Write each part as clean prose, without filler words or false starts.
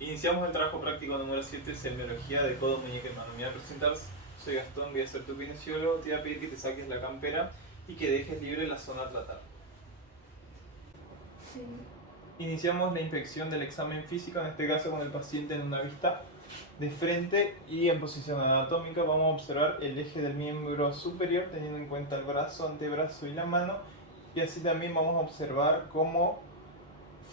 Iniciamos el trabajo práctico número 7, semiología de codo, muñeca y mano. Me voy a presentar, soy Gastón, voy a ser tu kinesiólogo. Te voy a pedir que te saques la campera y que dejes libre la zona a tratar. Sí. Iniciamos la inspección del examen físico, en este caso con el paciente en una vista de frente y en posición anatómica. Vamos a observar el eje del miembro superior teniendo en cuenta el brazo, antebrazo y la mano, y así también vamos a observar cómo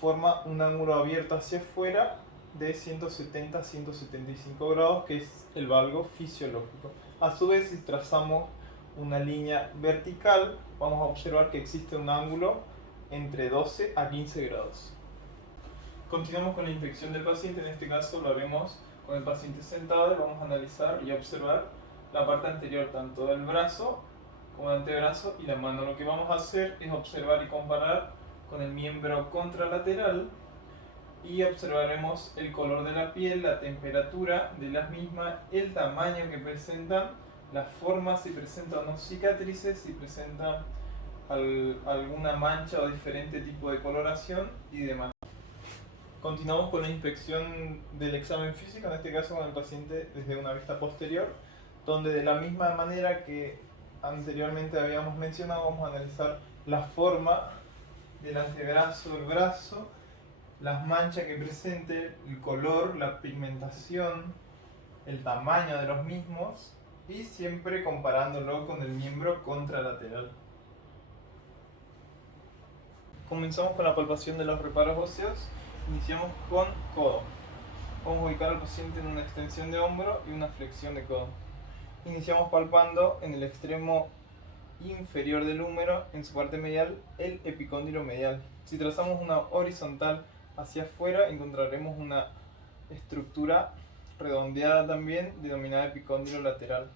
forma un ángulo abierto hacia afuera de 170 a 175 grados, que es el valgo fisiológico. A su vez, si trazamos una línea vertical, vamos a observar que existe un ángulo entre 12 a 15 grados. Continuamos con la inspección del paciente, en este caso lo haremos con el paciente sentado y vamos a analizar y observar la parte anterior tanto del brazo como el antebrazo y la mano. Lo que vamos a hacer es observar y comparar con el miembro contralateral y observaremos el color de la piel, la temperatura de las mismas, el tamaño que presentan, la forma, si presentan o no cicatrices, si presentan alguna mancha o diferente tipo de coloración y demás. Continuamos con la inspección del examen físico, en este caso con el paciente desde una vista posterior, donde de la misma manera que anteriormente habíamos mencionado, vamos a analizar la forma del antebrazo, el brazo, las manchas que presente, el color, la pigmentación, el tamaño de los mismos y siempre comparándolo con el miembro contralateral. Comenzamos con la palpación de los reparos óseos. Iniciamos con codo. Vamos a ubicar al paciente en una extensión de hombro y una flexión de codo. Iniciamos palpando en el extremo inferior del húmero, en su parte medial, el epicóndilo medial. Si trazamos una horizontal hacia afuera, encontraremos una estructura redondeada también, denominada epicóndilo lateral.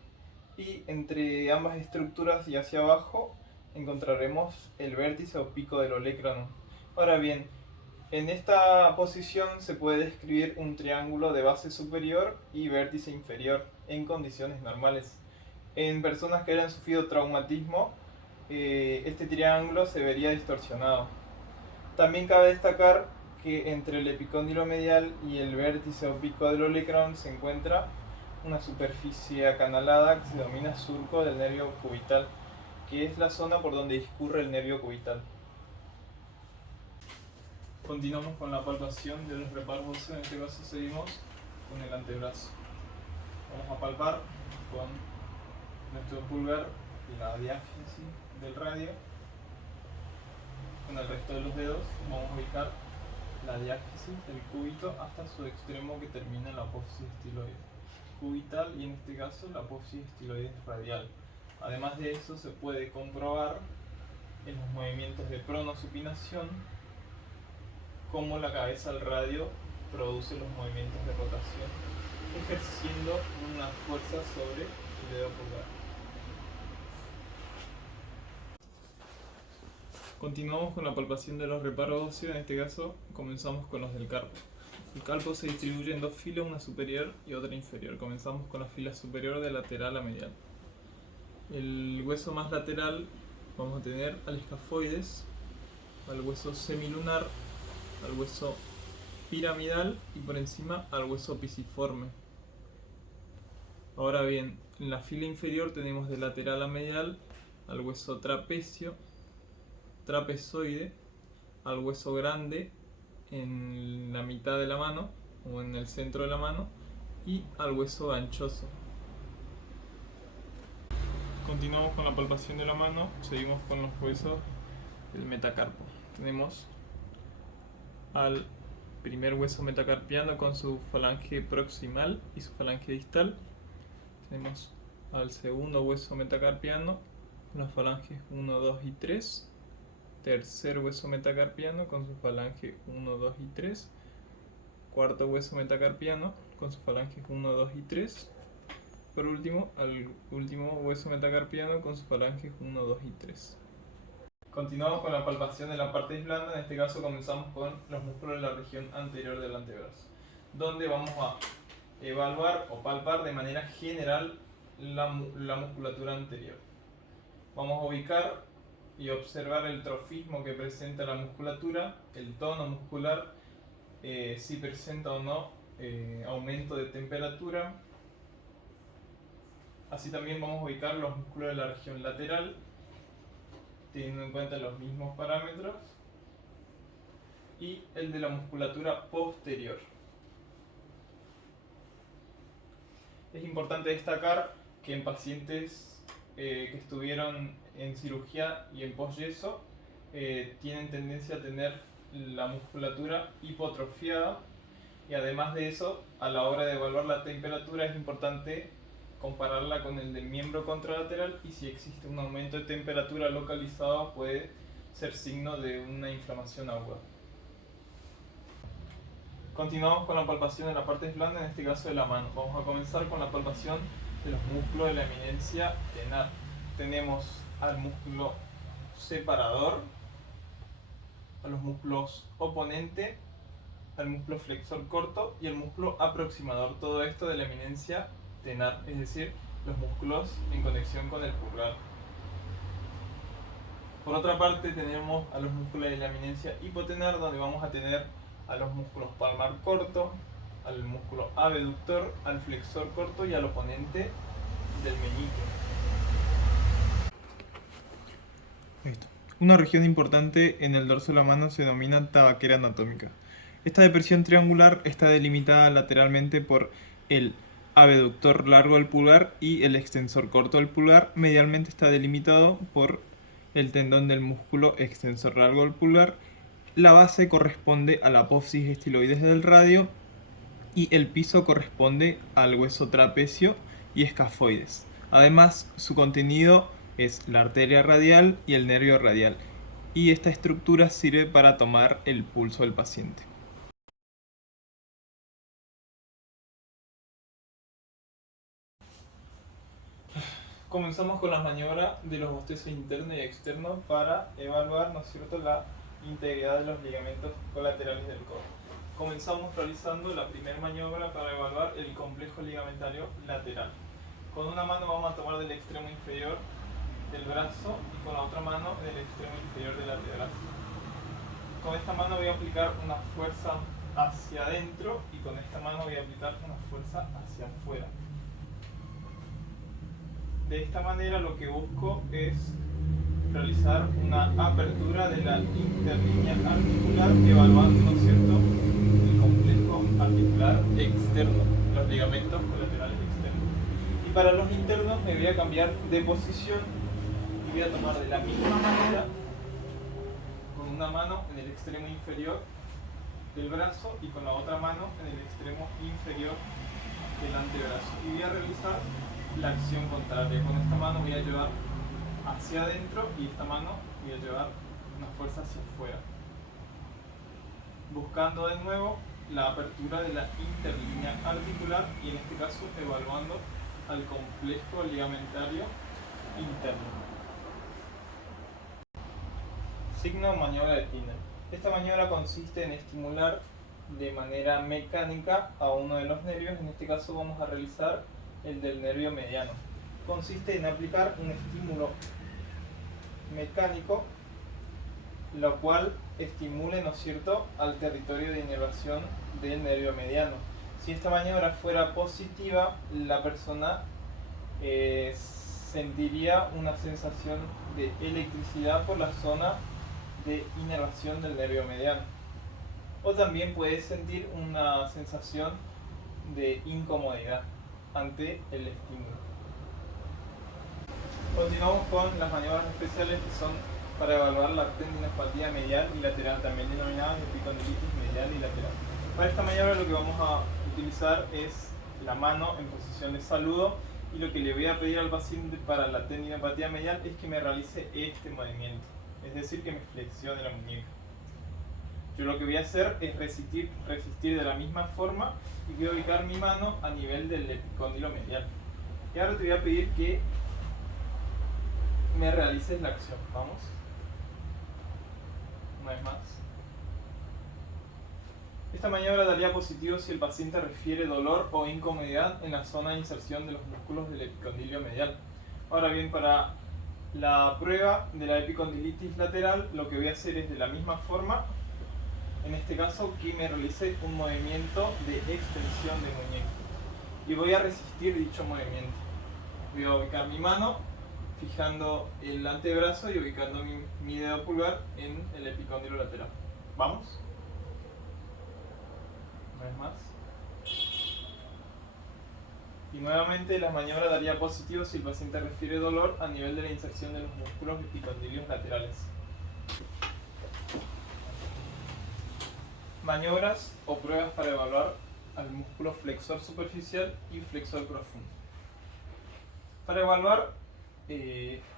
Y entre ambas estructuras y hacia abajo, encontraremos el vértice o pico del olecranon. Ahora bien, en esta posición se puede describir un triángulo de base superior y vértice inferior en condiciones normales. En personas que hayan sufrido traumatismo, este triángulo se vería distorsionado. También cabe destacar que entre el epicóndilo medial y el vértice o pico del olecranon se encuentra una superficie acanalada que se denomina surco del nervio cubital, que es la zona por donde discurre el nervio cubital. Continuamos con la palpación de los reparos óseos, en este caso seguimos con el antebrazo. Vamos a palpar con nuestro pulgar la diáfisis del radio. Con el resto de los dedos vamos a ubicar la diáfisis del cúbito hasta su extremo que termina en la apófisis estiloides cubital y en este caso la apófisis estiloides radial. Además de eso se puede comprobar en los movimientos de pronosupinación cómo la cabeza al radio produce los movimientos de rotación, ejerciendo una fuerza sobre el dedo pulgar. Continuamos con la palpación de los reparos óseos, en este caso comenzamos con los del carpo. El carpo se distribuye en dos filas, una superior y otra inferior. Comenzamos con la fila superior de lateral a medial. El hueso más lateral vamos a tener al escafoides, al hueso semilunar, al hueso piramidal y por encima al hueso pisiforme. Ahora bien, en la fila inferior tenemos de lateral a medial al hueso trapecio, trapezoide, al hueso grande en la mitad de la mano o en el centro de la mano y al hueso anchoso. Continuamos con la palpación de la mano, seguimos con los huesos del metacarpo. Tenemos al primer hueso metacarpiano con su falange proximal y su falange distal. Tenemos al segundo hueso metacarpiano con las falanges 1, 2 y 3. Tercer hueso metacarpiano con su falange 1, 2 y 3. Cuarto hueso metacarpiano con sus falanges 1, 2 y 3. Por último, al último hueso metacarpiano con sus falanges 1, 2 y 3. Continuamos con la palpación de la parte blanda, en este caso comenzamos con los músculos de la región anterior del antebrazo, donde vamos a evaluar o palpar de manera general la musculatura anterior. Vamos a ubicar y observar el trofismo que presenta la musculatura, el tono muscular, si presenta o no aumento de temperatura. Así también vamos a ubicar los músculos de la región lateral, teniendo en cuenta los mismos parámetros, y el de la musculatura posterior. Es importante destacar que en pacientes que estuvieron en cirugía y en posyeso tienen tendencia a tener la musculatura hipotrofiada, y además de eso, a la hora de evaluar la temperatura es importante compararla con el del miembro contralateral, y si existe un aumento de temperatura localizado puede ser signo de una inflamación aguda. Continuamos con la palpación de la parte blanda, en este caso de la mano. Vamos a comenzar con la palpación de los músculos de la eminencia tenar. Tenemos al músculo separador, a los músculos oponente, al músculo flexor corto y el músculo aproximador. Todo esto de la eminencia tenar, es decir, los músculos en conexión con el pulgar. Por otra parte tenemos a los músculos de la eminencia hipotenar, donde vamos a tener a los músculos palmar corto, al músculo abductor, al flexor corto y al oponente del meñique. Una región importante en el dorso de la mano se denomina tabaquera anatómica. Esta depresión triangular está delimitada lateralmente por el abductor largo del pulgar y el extensor corto del pulgar. Medialmente está delimitado por el tendón del músculo extensor largo del pulgar. La base corresponde a la apófisis estiloides del radio y el piso corresponde al hueso trapecio y escafoides. Además, su contenido es la arteria radial y el nervio radial, y esta estructura sirve para tomar el pulso del paciente. Comenzamos con la maniobra de los bostezos internos y externos para evaluar, ¿no es cierto?, la integridad de los ligamentos colaterales del codo. Comenzamos realizando la primera maniobra para evaluar el complejo ligamentario lateral. Con una mano vamos a tomar del extremo inferior del brazo y con la otra mano del extremo inferior del antebrazo. Con esta mano voy a aplicar una fuerza hacia adentro y con esta mano voy a aplicar una fuerza hacia afuera. De esta manera lo que busco es realizar una apertura de la interlínea articular, evaluando, ¿no es cierto?, el complejo articular externo, los ligamentos colaterales externos. Y para los internos me voy a cambiar de posición y voy a tomar de la misma manera, con una mano en el extremo inferior del brazo y con la otra mano en el extremo inferior del antebrazo. Y voy a realizar la acción contraria. Con esta mano voy a llevar hacia adentro y esta mano voy a llevar una fuerza hacia afuera, buscando de nuevo la apertura de la interlínea articular y en este caso evaluando al complejo ligamentario interno. Signo maniobra de Tinner. Esta maniobra consiste en estimular de manera mecánica a uno de los nervios. En este caso vamos a realizar el del nervio mediano. Consiste en aplicar un estímulo mecánico, lo cual estimule, ¿no es cierto?, al territorio de inervación del nervio mediano. Si esta maniobra fuera positiva, la persona sentiría una sensación de electricidad por la zona de inervación del nervio mediano. O también puede sentir una sensación de incomodidad ante el estímulo. Continuamos con las maniobras especiales que son para evaluar la tendinopatía medial y lateral, también denominada epicondilitis medial y lateral. Para esta maniobra lo que vamos a utilizar es la mano en posición de saludo, y lo que le voy a pedir al paciente para la tendinopatía medial es que me realice este movimiento, es decir, que me flexione la muñeca. Yo lo que voy a hacer es resistir de la misma forma y voy a ubicar mi mano a nivel del epicóndilo medial. Y ahora te voy a pedir que me realices la acción. Vamos. Una vez más. Esta maniobra daría positivo si el paciente refiere dolor o incomodidad en la zona de inserción de los músculos del epicondilio medial. Ahora bien, para la prueba de la epicondilitis lateral, lo que voy a hacer es de la misma forma en este caso, que me realice un movimiento de extensión de muñeca. Y voy a resistir dicho movimiento. Voy a ubicar mi mano, fijando el antebrazo y ubicando mi dedo pulgar en el epicóndilo lateral. ¿Vamos? Una vez más. Y nuevamente la maniobra daría positivo si el paciente refiere dolor a nivel de la inserción de los músculos epicondilios laterales. Maniobras o pruebas para evaluar al músculo flexor superficial y flexor profundo. Para evaluar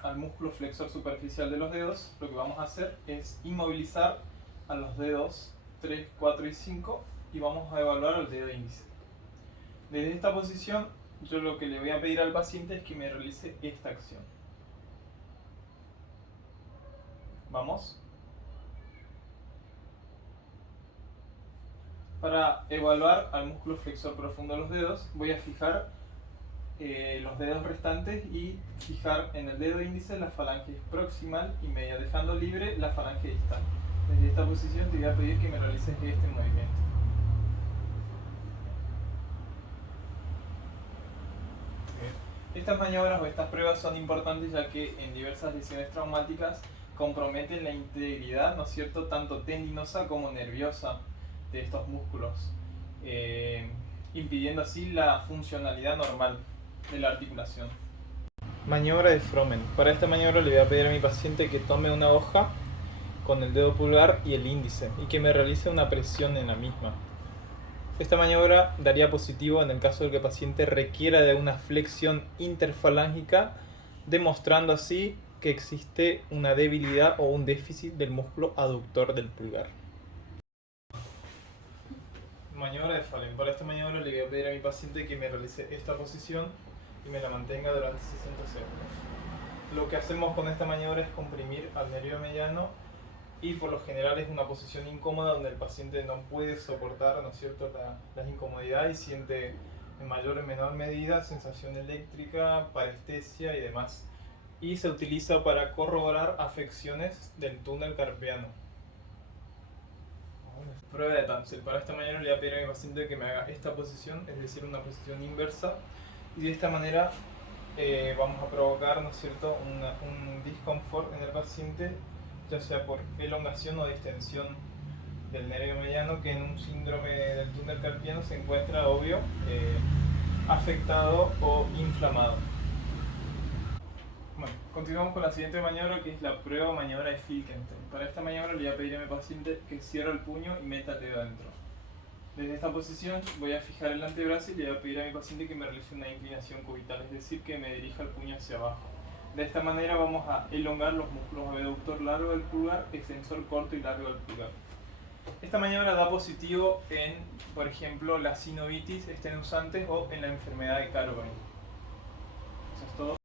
al músculo flexor superficial de los dedos, lo que vamos a hacer es inmovilizar a los dedos 3, 4 y 5 y vamos a evaluar al dedo índice. Desde esta posición, yo lo que le voy a pedir al paciente es que me realice esta acción. ¿Vamos? Para evaluar al músculo flexor profundo de los dedos, voy a fijar los dedos restantes y fijar en el dedo índice la falange proximal y media, dejando libre la falange distal. Desde esta posición te voy a pedir que me realices este movimiento. Estas maniobras o estas pruebas son importantes ya que en diversas lesiones traumáticas comprometen la integridad, ¿no es cierto?, tanto tendinosa como nerviosa de estos músculos, impidiendo así la funcionalidad normal de la articulación. Maniobra de Fromen. Para esta maniobra le voy a pedir a mi paciente que tome una hoja con el dedo pulgar y el índice y que me realice una presión en la misma. Esta maniobra daría positivo en el caso de que el paciente requiera de una flexión interfalángica, demostrando así que existe una debilidad o un déficit del músculo aductor del pulgar. Maniobra de Fallen. Para esta maniobra le voy a pedir a mi paciente que me realice esta posición y me la mantenga durante 60 segundos. Lo que hacemos con esta maniobra es comprimir al nervio mediano y por lo general es una posición incómoda donde el paciente no puede soportar, ¿no es cierto?, las incomodidades y siente en mayor o menor medida sensación eléctrica, parestesia y demás. Y se utiliza para corroborar afecciones del túnel carpiano. Prueba de Tansel. Para esta maniobra le voy a pedir a mi paciente que me haga esta posición, es decir, una posición inversa, y de esta manera vamos a provocar, ¿no es cierto?, un disconfort en el paciente, ya sea por elongación o distensión del nervio mediano, que en un síndrome del túnel carpiano se encuentra, obvio, afectado o inflamado. Bueno, continuamos con la siguiente maniobra, que es la prueba o maniobra de Filkenstein. Para esta maniobra le voy a pedir a mi paciente que cierre el puño y meta el dedo adentro. Desde esta posición voy a fijar el antebrazo y le voy a pedir a mi paciente que me realice una inclinación cubital, es decir, que me dirija el puño hacia abajo. De esta manera vamos a elongar los músculos abductor largo del pulgar, extensor corto y largo del pulgar. Esta maniobra da positivo en, por ejemplo, la sinovitis estenusantes o en la enfermedad de Carvin. Eso es todo.